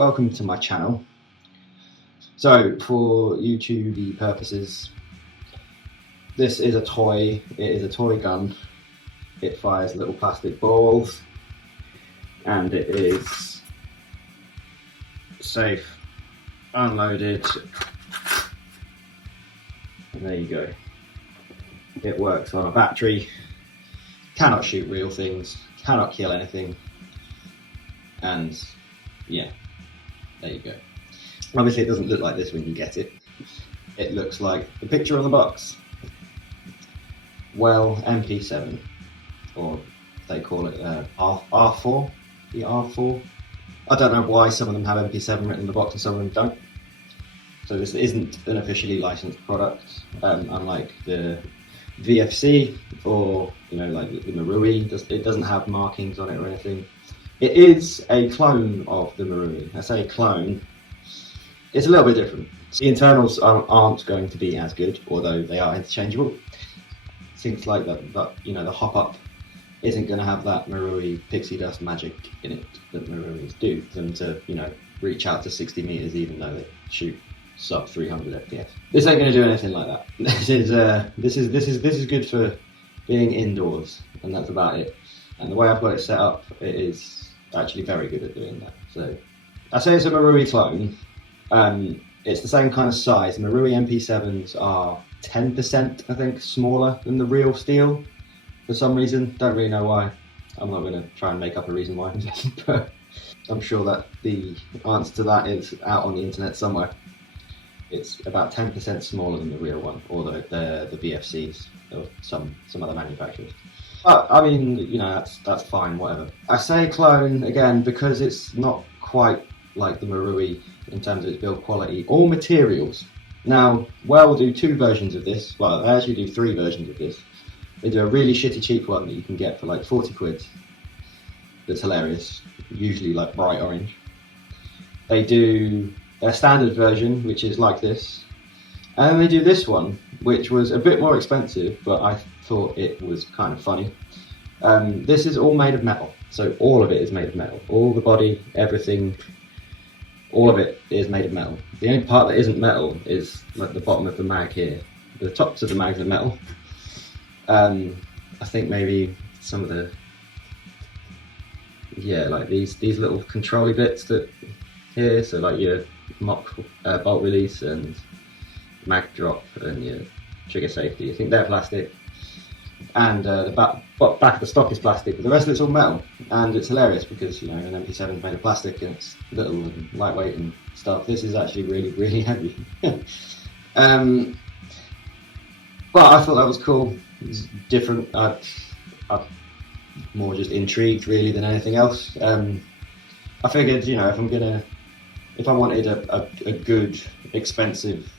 welcome to my channel. So for YouTube purposes, this is a toy. It is a toy gun. It fires little plastic balls and it is safe, unloaded, and there you go. It works on a battery, cannot shoot real things, cannot kill anything, and yeah, there you go. Obviously it doesn't look like this when you get it. It looks like the picture on the box. Well Mp7, or they call it R4, the R4. I don't know why some of them have Mp7 written in the box and some of them don't. So this isn't an officially licensed product, unlike the VFC or like the Marui. It doesn't have markings on it or anything. It is a clone of the Marui. I say clone. It's a little bit different. The internals aren't going to be as good, although they are interchangeable. Things like that, the hop-up isn't going to have that Marui pixie dust magic in it that Maruis do, them to reach out to 60 meters even though they shoot sub 300 FPS. This ain't going to do anything like that. This is good for being indoors, and that's about it. And the way I've got it set up, it is actually very good at doing that. So I say it's a Marui clone. It's the same kind of size. Marui MP7s are 10%, I think, smaller than the real steel for some reason. Don't really know why. I'm not going to try and make up a reason why, but I'm sure that the answer to that is out on the internet somewhere. It's about 10% smaller than the real one, or the VFCs or some other manufacturers. But I mean, that's fine, whatever. I say clone again because it's not quite like the Marui in terms of its build quality or materials. Now, Well do two versions of this. Well, they actually do three versions of this. They do a really shitty cheap one that you can get for like 40 quid. That's hilarious. Usually like bright orange. They do their standard version, which is like this. And then they do this one, which was a bit more expensive, but I thought it was kind of funny. This is all made of metal. So all of it is made of metal. All the body, everything, all of it is made of metal. The only part that isn't metal is like the bottom of the mag here. The tops of the mags are metal. I think maybe some of the, like these little controlly bits that here, so like your mock bolt release and mag drop and your trigger safety, I think they're plastic. And the back of the stock is plastic, but the rest of it's all metal. And it's hilarious because an MP7 is made of plastic and it's little and lightweight and stuff. This is actually really, really heavy. But I thought that was cool. It's different. I'm more just intrigued really than anything else. I figured, if I wanted a good, expensive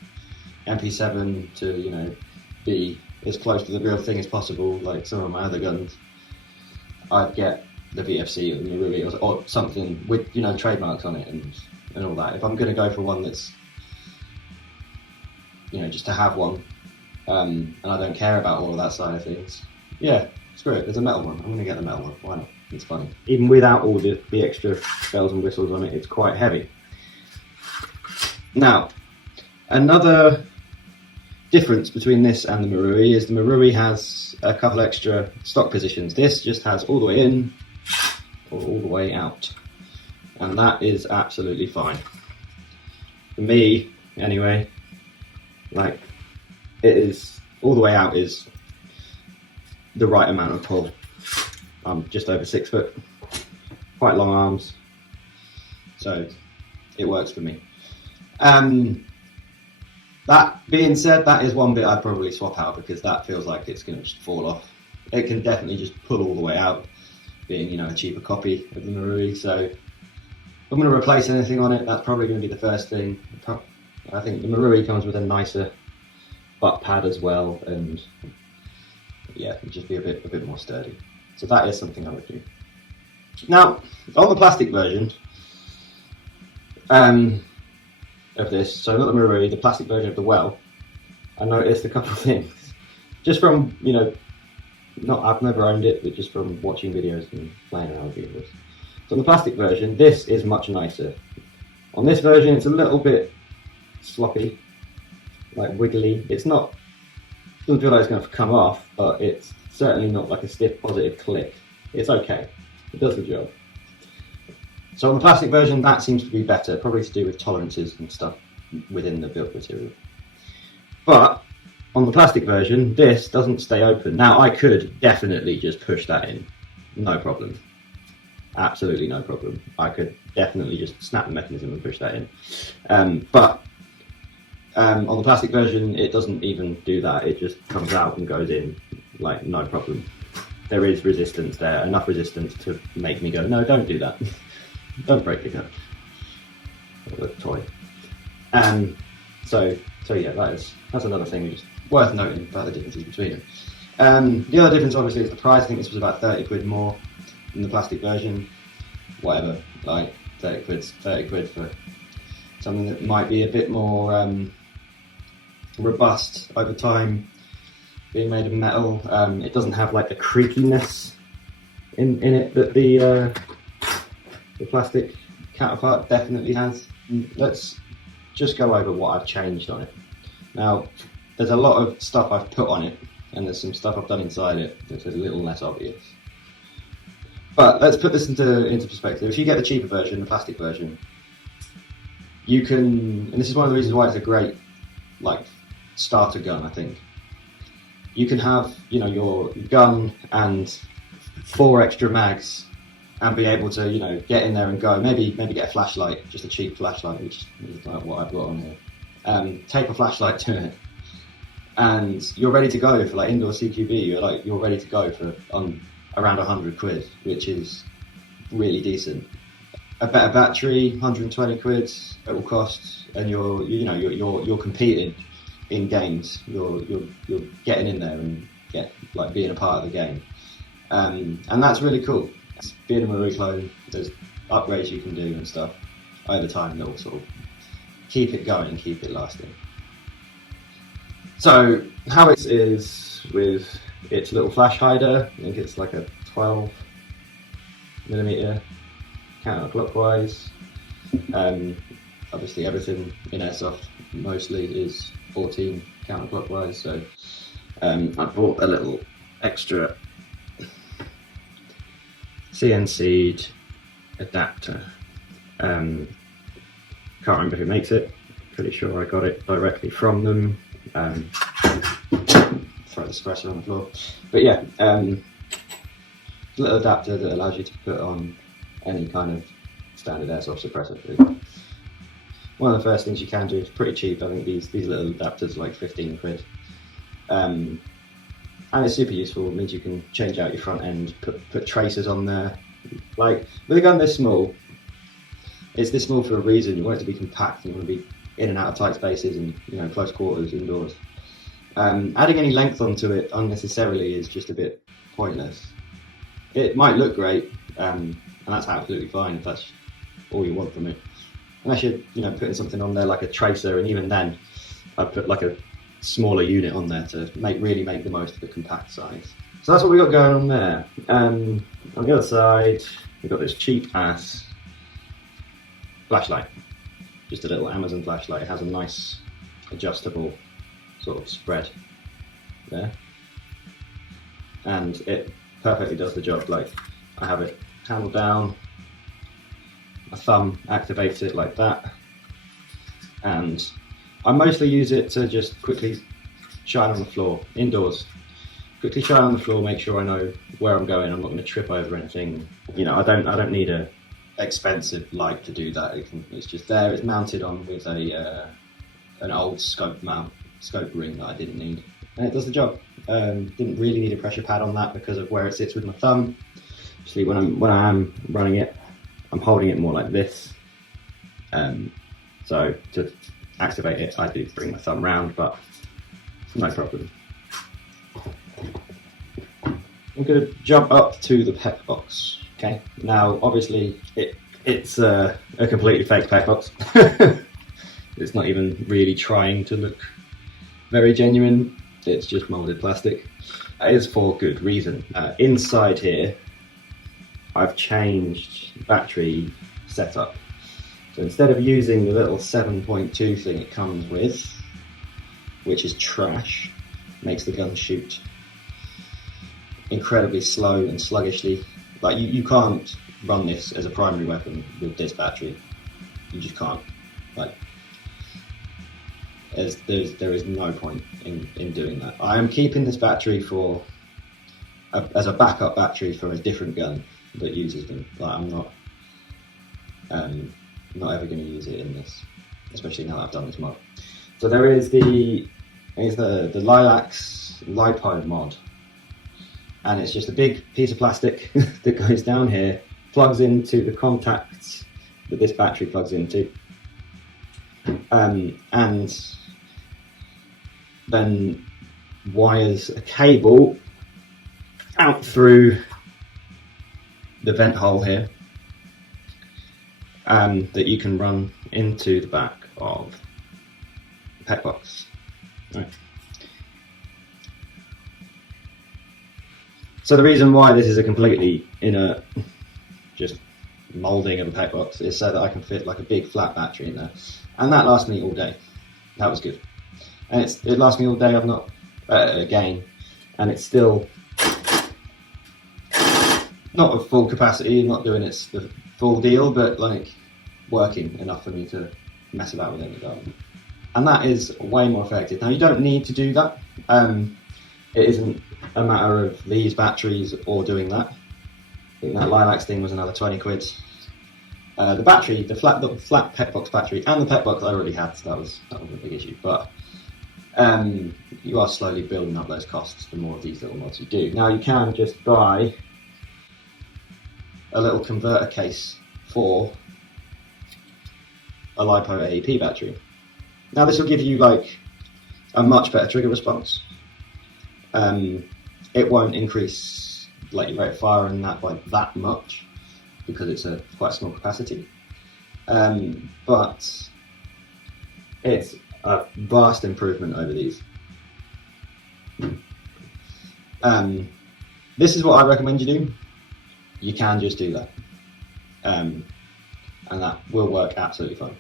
MP7 to, be as close to the real thing as possible, like some of my other guns, I'd get the VFC or the Marui or something with trademarks on it and all that. If I'm going to go for one that's just to have one, and I don't care about all of that side of things, yeah, screw it, there's a metal one, I'm going to get the metal one, why not? It's funny. Even without all the extra bells and whistles on it, it's quite heavy. Now, another difference between this and the Marui is the Marui has a couple extra stock positions. This just has all the way in or all the way out, and that is absolutely fine. For me, anyway, like it is all the way out is the right amount of pull. I'm just over 6 foot, quite long arms, so it works for me. That being said, that is one bit I'd probably swap out because that feels like it's going to just fall off. It can definitely just pull all the way out, being a cheaper copy of the Marui. So if I'm going to replace anything on it, that's probably going to be the first thing. I think the Marui comes with a nicer butt pad as well, and yeah, it'd just be a bit more sturdy. So that is something I would do. Now, on the plastic version, of this, so not the Marui, the plastic version of the Well, I noticed a couple of things. Just from, I've never owned it, but just from watching videos and playing around with videos. So the plastic version, this is much nicer. On this version, it's a little bit sloppy, like wiggly. It's not, doesn't feel like it's going to come off, but it's certainly not like a stiff positive click. It's okay, it does the job. So on the plastic version, that seems to be better, probably to do with tolerances and stuff within the build material. But on the plastic version, this doesn't stay open. Now I could definitely just push that in, no problem. Absolutely no problem. I could definitely just snap the mechanism and push that in. But on the plastic version, it doesn't even do that. It just comes out and goes in, like, no problem. There is resistance there, enough resistance to make me go, no, don't do that. Don't break the gun. Or the toy. So yeah, that's another thing just worth noting about the differences between them. The other difference obviously is the price. I think this was about 30 quid more than the plastic version. Whatever, like 30 quid for something that might be a bit more robust over time, being made of metal. It doesn't have like the creakiness in it that the plastic counterpart definitely has. Let's just go over what I've changed on it. Now, there's a lot of stuff I've put on it, and there's some stuff I've done inside it that's a little less obvious. But let's put this into perspective. If you get the cheaper version, the plastic version, you can, and this is one of the reasons why it's a great like starter gun, I think. You can have, you know, your gun and 4 extra mags and be able to, you know, get in there and go. Maybe get a flashlight, just a cheap flashlight, which is like what I've got on here. Tape a flashlight to it, and you're ready to go for like indoor CQB. You're ready to go for around 100 quid, which is really decent. A better battery, 120 quid it will cost, and you're competing in games. You're getting in there and being a part of the game, and that's really cool. Being a Marie clone, there's upgrades you can do and stuff over time that will sort of keep it going and keep it lasting. So how it is with its little flash hider, I think it's like a 12mm counterclockwise. Obviously everything in Airsoft mostly is 14 counterclockwise, so I bought a little extra CNC'd adapter. Can't remember who makes it, pretty sure I got it directly from them. Throw the suppressor on the floor. But yeah, a little adapter that allows you to put on any kind of standard Airsoft suppressor. One of the first things you can do, is pretty cheap. I think these little adapters are like 15 quid. And it's super useful. It means you can change out your front end, put tracers on there. Like, with a gun this small, it's this small for a reason. You want it to be compact. You want to be in and out of tight spaces and, you know, close quarters indoors. Adding any length onto it unnecessarily is just a bit pointless. It might look great, and that's absolutely fine if that's all you want from it. Unless you're, you know, putting something on there like a tracer, and even then, I'd put like a smaller unit on there to really make the most of the compact size. So that's what we got going on there. On the other side, we've got this cheap ass flashlight. Just a little Amazon flashlight. It has a nice adjustable sort of spread there. And it perfectly does the job. Like, I have it handle down, my thumb activates it like that, and I mostly use it to just quickly shine on the floor, indoors. Quickly shine on the floor, make sure I know where I'm going. I'm not going to trip over anything. You know, I don't need a expensive light to do that. It's just there. It's mounted on with an old scope ring that I didn't need, and it does the job. Didn't really need a pressure pad on that because of where it sits with my thumb. Actually, when I am running it, I'm holding it more like this. So to activate it, I do bring my thumb round, but no problem. I'm going to jump up to the PEQ box. Okay. Now, obviously, it's a completely fake PEQ box. It's not even really trying to look very genuine. It's just molded plastic. It is for good reason. Inside here, I've changed battery setup. So instead of using the little 7.2 thing it comes with, which is trash, makes the gun shoot incredibly slow and sluggishly. Like you can't run this as a primary weapon with this battery. You just can't. Like, there is no point in doing that. I am keeping this battery for as a backup battery for a different gun that uses them. Like, I'm not ever going to use it in this, especially now that I've done this mod. So there is the Lilacs Lipo mod, and it's just a big piece of plastic that goes down here, plugs into the contacts that this battery plugs into, and then wires a cable out through the vent hole here, that you can run into the back of the PEQ box. Right. So the reason why this is a completely inert, just moulding of a PEQ box, is so that I can fit like a big flat battery in there, and that lasts me all day. That was good, and it lasts me all day. I'm not again, and it's still not at full capacity, not doing its the full deal, but like working enough for me to mess about with it in the garden. And that is way more effective. Now, you don't need to do that. It isn't a matter of these batteries or doing that. I think that Lilacs thing was another 20 quid. The battery, the flat PEQ box battery, and the PEQ box I already had, so that was a big issue. But you are slowly building up those costs the more of these little mods you do. Now, you can just buy a little converter case for a Lipo Aep battery. Now, this will give you like a much better trigger response. It won't increase like your rate of fire and that by that much because it's a quite small capacity, but it's a vast improvement over these. This is what I recommend you do. You can just do that, and that will work absolutely fine.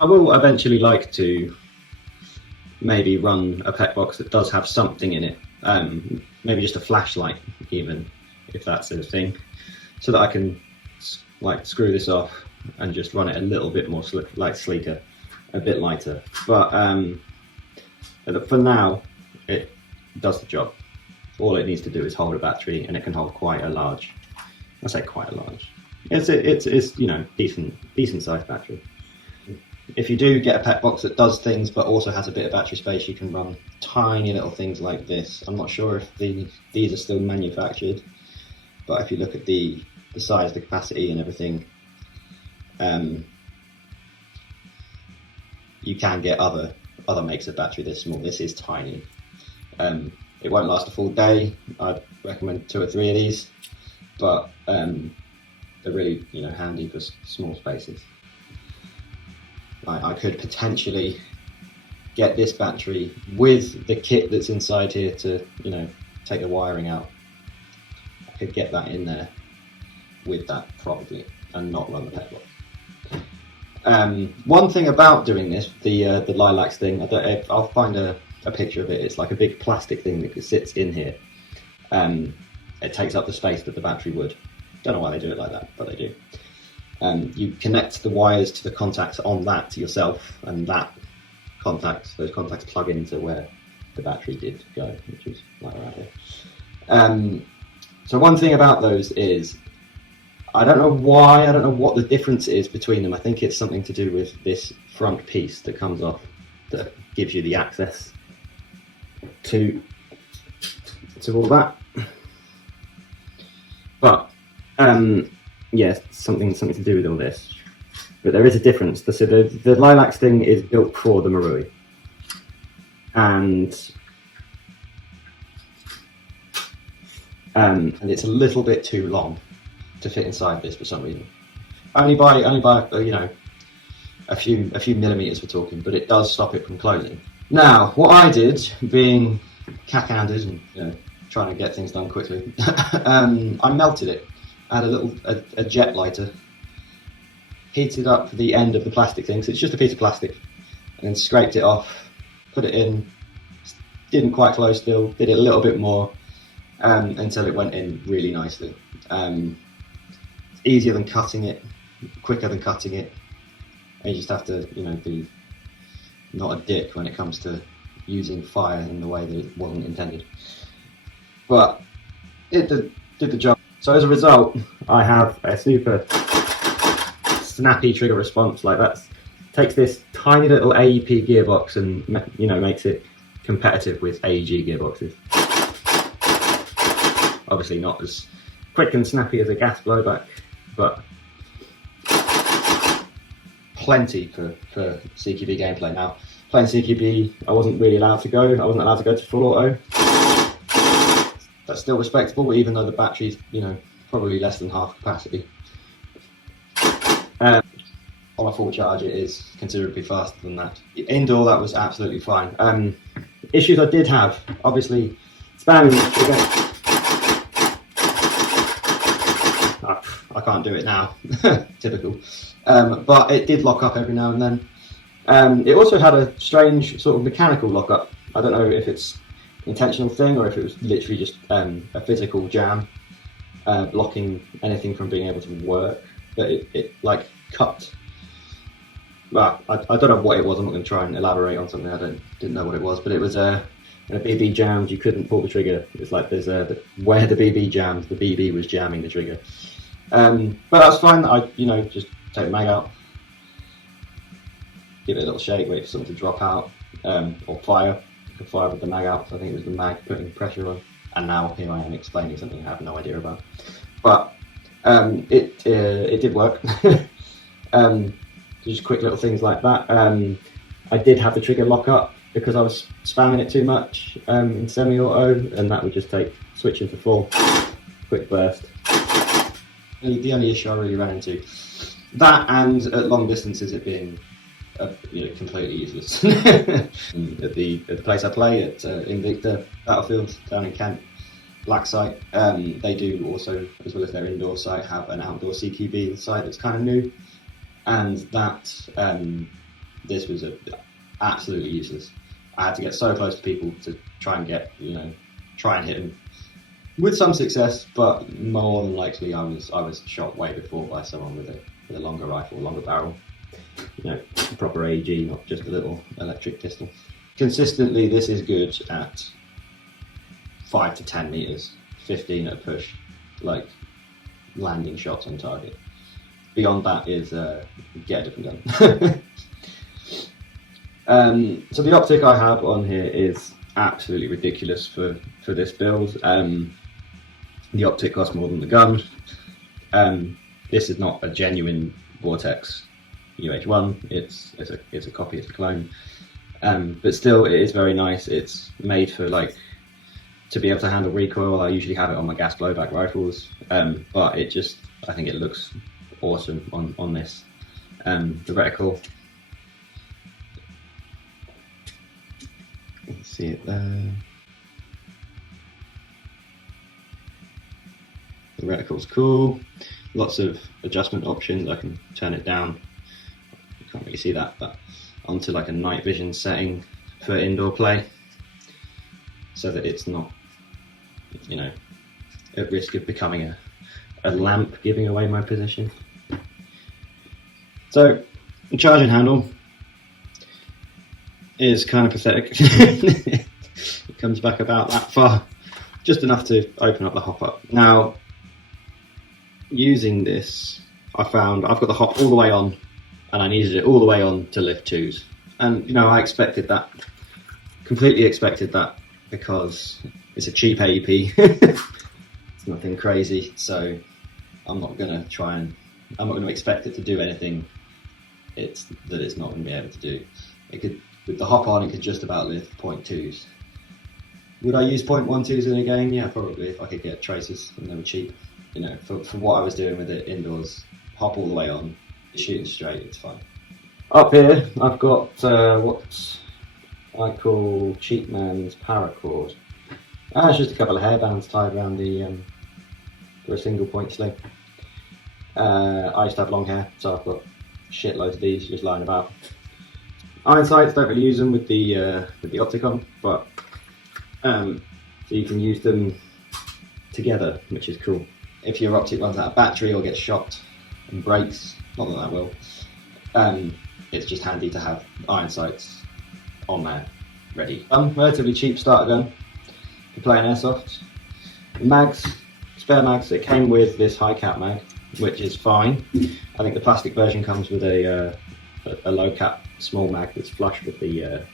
I will eventually like to maybe run a PEQ box that does have something in it, maybe just a flashlight even, if that's a thing, so that I can like screw this off and just run it a little bit more sleeker, a bit lighter. But for now, it does the job. All it needs to do is hold a battery, and it can hold quite a large. I say quite a large. It's you know, decent sized battery. If you do get a PEQ box that does things but also has a bit of battery space, you can run tiny little things like this. I'm not sure if these are still manufactured, but if you look at the size, the capacity and everything, you can get other makes of battery this small. This is tiny. It won't last a full day. I'd recommend 2 or 3 of these, but they're really, you know, handy for small spaces. I could potentially get this battery with the kit that's inside here to, you know, take the wiring out. I could get that in there with that probably, and not run the PEQ box. One thing about doing this, the Lilacs thing, I'll find a picture of it. It's like a big plastic thing that sits in here. It takes up the space that the battery would. Don't know why they do it like that, but they do. You connect the wires to the contacts on that yourself, and those contacts plug into where the battery did go, which is like right here. So one thing about those is, I don't know what the difference is between them. I think it's something to do with this front piece that comes off that gives you the access to all that. But yeah, something to do with all this. But there is a difference. So the Lilacs thing is built for the Marui, and it's a little bit too long to fit inside this for some reason. Only by you know, a few millimeters we're talking, but it does stop it from closing. Now, what I did, being cack-handed and, you know, trying to get things done quickly, I melted it. I had a jet lighter, heated up the end of the plastic thing, so it's just a piece of plastic, and then scraped it off, put it in, didn't quite close still, did it a little bit more, until it went in really nicely. It's easier than cutting it, quicker than cutting it, and you just have to, you know, be not a dick when it comes to using fire in the way that it wasn't intended. But it did the job. So as a result, I have a super snappy trigger response. Like that takes this tiny little AEP gearbox and, you know, makes it competitive with AEG gearboxes. Obviously not as quick and snappy as a gas blowback, but plenty for CQB gameplay. Now, playing CQB, I wasn't really allowed to go. I wasn't allowed to go to full auto. That's still respectable, even though the battery's, you know, probably less than half capacity. On a full charge, it is considerably faster than that. Indoor, that was absolutely fine. Issues I did have, obviously, spamming the trigger. I can't do it now, typical. But it did lock up every now and then. It also had a strange sort of mechanical lockup. I don't know if it's an intentional thing or if it was literally just a physical jam blocking anything from being able to work. But it like cut. Well, I don't know what it was. I'm not going to try and elaborate on something I didn't know what it was. But it was when a BB jammed, you couldn't pull the trigger. It's like there's where the BB jammed, the BB was jamming the trigger. But that's fine. I just take the mag out, give it a little shake, wait for something to drop out, or fire. You can fire with the mag out. So I think it was the mag putting pressure on. And now here I am explaining something I have no idea about. But it did work. Just quick little things like that. I did have the trigger lock up because I was spamming it too much in semi-auto, and that would just take switching to full, quick burst. The only issue I really ran into, that and at long distances it being completely useless. at the place I play at Invicta Battlefield down in Kent, Black site, they do also, as well as their indoor site, have an outdoor CQB site that's kind of new. And that this was absolutely useless. I had to get so close to people to try and hit them with some success, but more than likely I was shot way before by someone with a longer rifle, longer barrel, proper AEG, not just a little electric pistol. Consistently, this is good at 5 to 10 meters, 15 at a push, like landing shots on target. Beyond that is get a different gun. So the optic I have on here is absolutely ridiculous for this build. The optic costs more than the gun. This is not a genuine Vortex UH1. It's a copy, it's a clone. But still, it is very nice. It's made for to be able to handle recoil. I usually have it on my gas blowback rifles, but I think it looks awesome on this. The reticle, you can see it there. The reticle's cool. Lots of adjustment options. I can turn it down. You can't really see that, but onto a night vision setting for indoor play, so that it's not, at risk of becoming a lamp giving away my position. So the charging handle is kind of pathetic. It comes back about that far, just enough to open up the hop up. Now, using this, I found I've got the hop all the way on, and I needed it all the way on to lift twos. And I expected that, completely expected that, because it's a cheap AEP. It's nothing crazy, so I'm not going to expect it to do anything it's not going to be able to do. It could, with the hop on, it could just about lift 0.2s. Would I use 0.12s in a game? Yeah, probably, if I could get traces and they were cheap. For what I was doing with it indoors, hop all the way on, shooting straight, it's fine. Up here, I've got what I call cheap man's paracord. It's just a couple of hairbands tied around for a single point sling. I used to have long hair, so I've got shitloads of these just lying about. Iron sights, don't really use them with the optic on, but so you can use them together, which is cool. If your optic runs out of battery or gets shocked and breaks, not that that will, it's just handy to have iron sights on there, ready. Relatively cheap starter gun for playing airsoft. Mags, spare mags, it came with this high cap mag, which is fine. I think the plastic version comes with a low cap small mag that's flush with the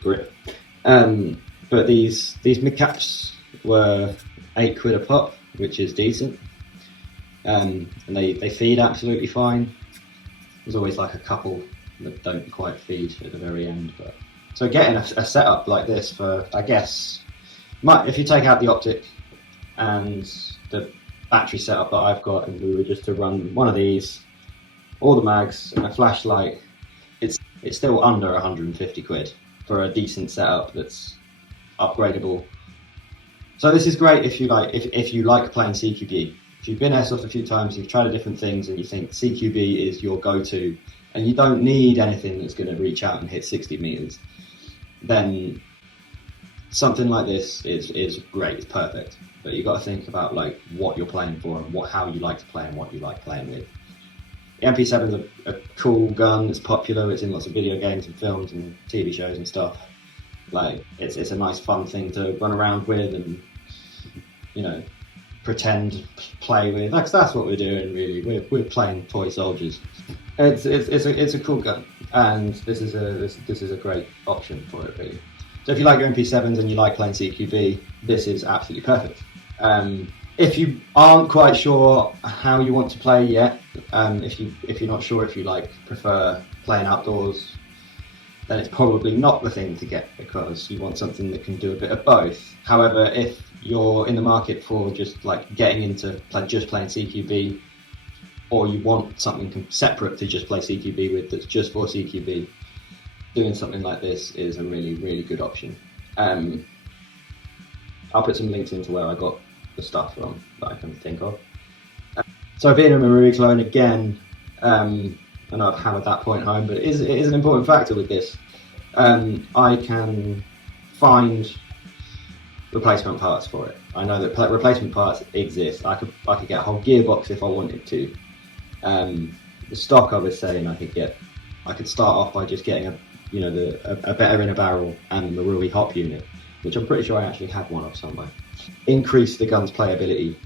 grip. But these mid caps were £8 a pop, which is decent. And they feed absolutely fine. There's always like a couple that don't quite feed at the very end. But so getting a setup like this for, I guess, if you take out the optic and the battery setup that I've got, and we were just to run one of these, all the mags and a flashlight, it's still under 150 quid for a decent setup that's upgradable. So this is great if you like playing CQB. If you've been airsoft a few times, you've tried different things, and you think CQB is your go-to, and you don't need anything that's going to reach out and hit 60 meters, then something like this is great. It's perfect. But you've got to think about like what you're playing for and how you like to play and what you like playing with. The MP7 is a cool gun. It's popular. It's in lots of video games and films and TV shows and stuff. Like it's a nice fun thing to run around with and, you know, pretend play with. That's what we're doing really. We're playing toy soldiers. It's a cool gun, and this is a great option for it really. So if you like your MP7s and you like playing CQB, this is absolutely perfect. If you aren't quite sure how you want to play yet, if you're not sure if you prefer playing outdoors, then it's probably not the thing to get, because you want something that can do a bit of both. However, if you're in the market for just like getting into just playing CQB, or you want something separate to just play CQB with that's just for CQB, doing something like this is a really, really good option. I'll put some links into where I got the stuff from that I can think of. So being a Marui clone again, I know I've hammered that point home, but it is an important factor with this. I can find replacement parts for it. I know that replacement parts exist. I could get a whole gearbox if I wanted to. The stock I was saying I could start off by just getting a better inner barrel and the Marui hop unit, which I'm pretty sure I actually have one of somewhere. Increase the gun's playability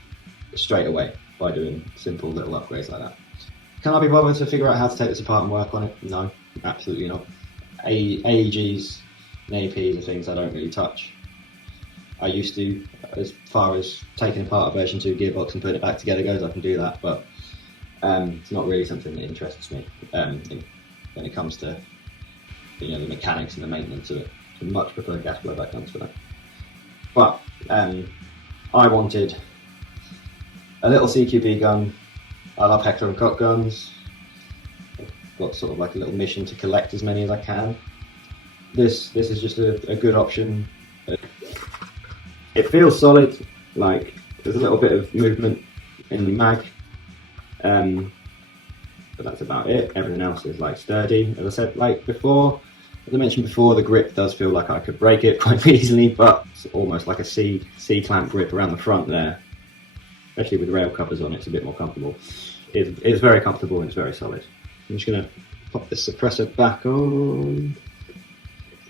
straight away by doing simple little upgrades like that. Can I be bothered to figure out how to take this apart and work on it? No, absolutely not. AEGs and APs are things I don't really touch. I used to, as far as taking apart a version 2 gearbox and putting it back together goes, I can do that, but it's not really something that interests me when it comes to the mechanics and the maintenance of it. I much prefer gas blowback guns for that. But I wanted a little CQB gun. I love Heckler & Koch guns. I've got sort of like a little mission to collect as many as I can. This is just a good option. It feels solid, like there's a little bit of movement in the mag, but that's about it. Everything else is like sturdy. As I said, as I mentioned before, the grip does feel like I could break it quite easily, but it's almost like a C-clamp grip around the front there. Especially with rail covers on, it's a bit more comfortable. It's very comfortable and it's very solid. I'm just going to pop this suppressor back on.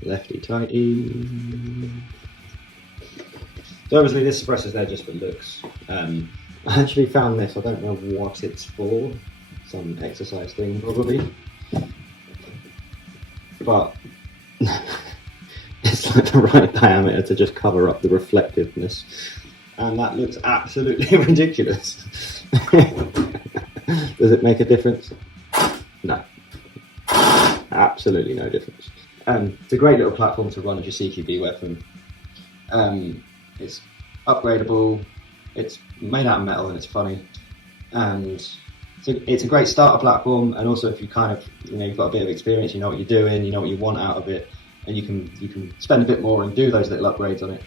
Lefty tighty. So obviously this suppressor's there just for looks. I actually found this, I don't know what it's for. Some exercise thing probably. But it's like the right diameter to just cover up the reflectiveness. And that looks absolutely ridiculous. Does it make a difference? No. Absolutely no difference. It's a great little platform to run as your CQB weapon. It's upgradable, it's made out of metal and it's funny. And it's a great starter platform, and also if you you've got a bit of experience, you know what you're doing, you know what you want out of it, and you can spend a bit more and do those little upgrades on it.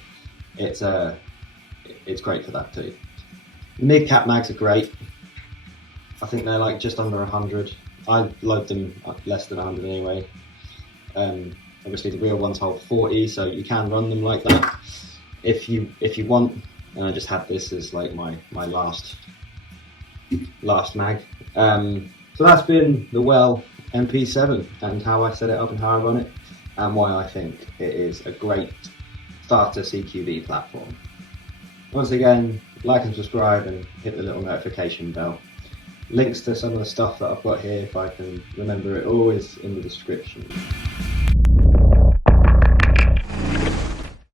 It's great for that too. Mid-cap mags are great. I think they're like just under 100. I load them up less than 100 anyway. Obviously the real ones hold 40, so you can run them like that if you want. And I just had this as like my last mag. So that's been the Well Mp7 and how I set it up and how I run it, and why I think it is a great starter CQB platform. Once again, like and subscribe and hit the little notification bell. Links to some of the stuff that I've got here, if I can remember it all, is in the description.